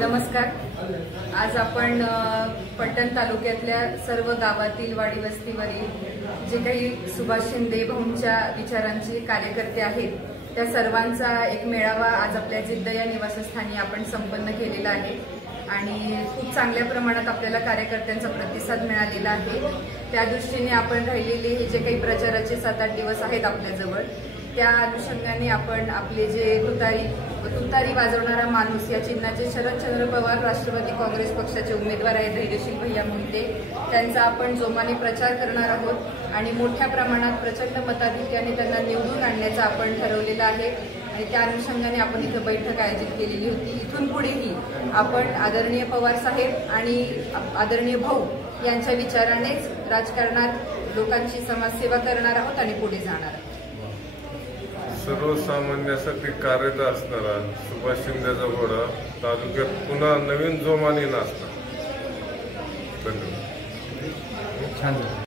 नमस्कार। आज आपण पट्टण तालुक्यातल्या सर्व गावातील वाडी वस्तीवरील जे काही सुभाष शिंदे भाऊंच्या विचारांचे कार्यकर्ते आहेत त्या सर्वांचा एक मेळावा आज आपल्या जिद्द या निवासस्थानी आपण संपन्न केलेला आहे आणि खूप चांगल्या प्रमाणात आपल्याला कार्यकर्त्यांचा प्रतिसाद मिळालेला आहे। त्या दृष्टीने आपण राहिलेले हे जे काही प्रचाराचे 7-8 दिवस आहेत आपल्याजवळ त्या अनुषंगाने आपण आपले जे तुतारी वाजवणारा माणूस या चिन्हाचे शरदचंद्र पवार राष्ट्रवादी काँग्रेस पक्षाचे उमेदवार आहेत धैर्यशील भैया मोहिते त्यांचा आपण जोमाने प्रचार करणार आहोत आणि मोठ्या प्रमाणात प्रचंड मताधिक्याने त्यांना निवडून आणण्याचं आपण ठरवलेलं आहे आणि त्या अनुषंगाने आपण इथं बैठक आयोजित केलेली होती। इथून पुढेही आपण आदरणीय पवार साहेब आणि आदरणीय भाऊ यांच्या विचारानेच राजकारणात लोकांची समाजसेवा करणार आहोत आणि पुढे जाणार आहोत। सर्वसामान्यांसाठी कार्यरत असणारा सुभाष शिंदेचा घोडा तालुक्यात पुन्हा नवीन जोमाने नाचणार। धन्यवाद। छान।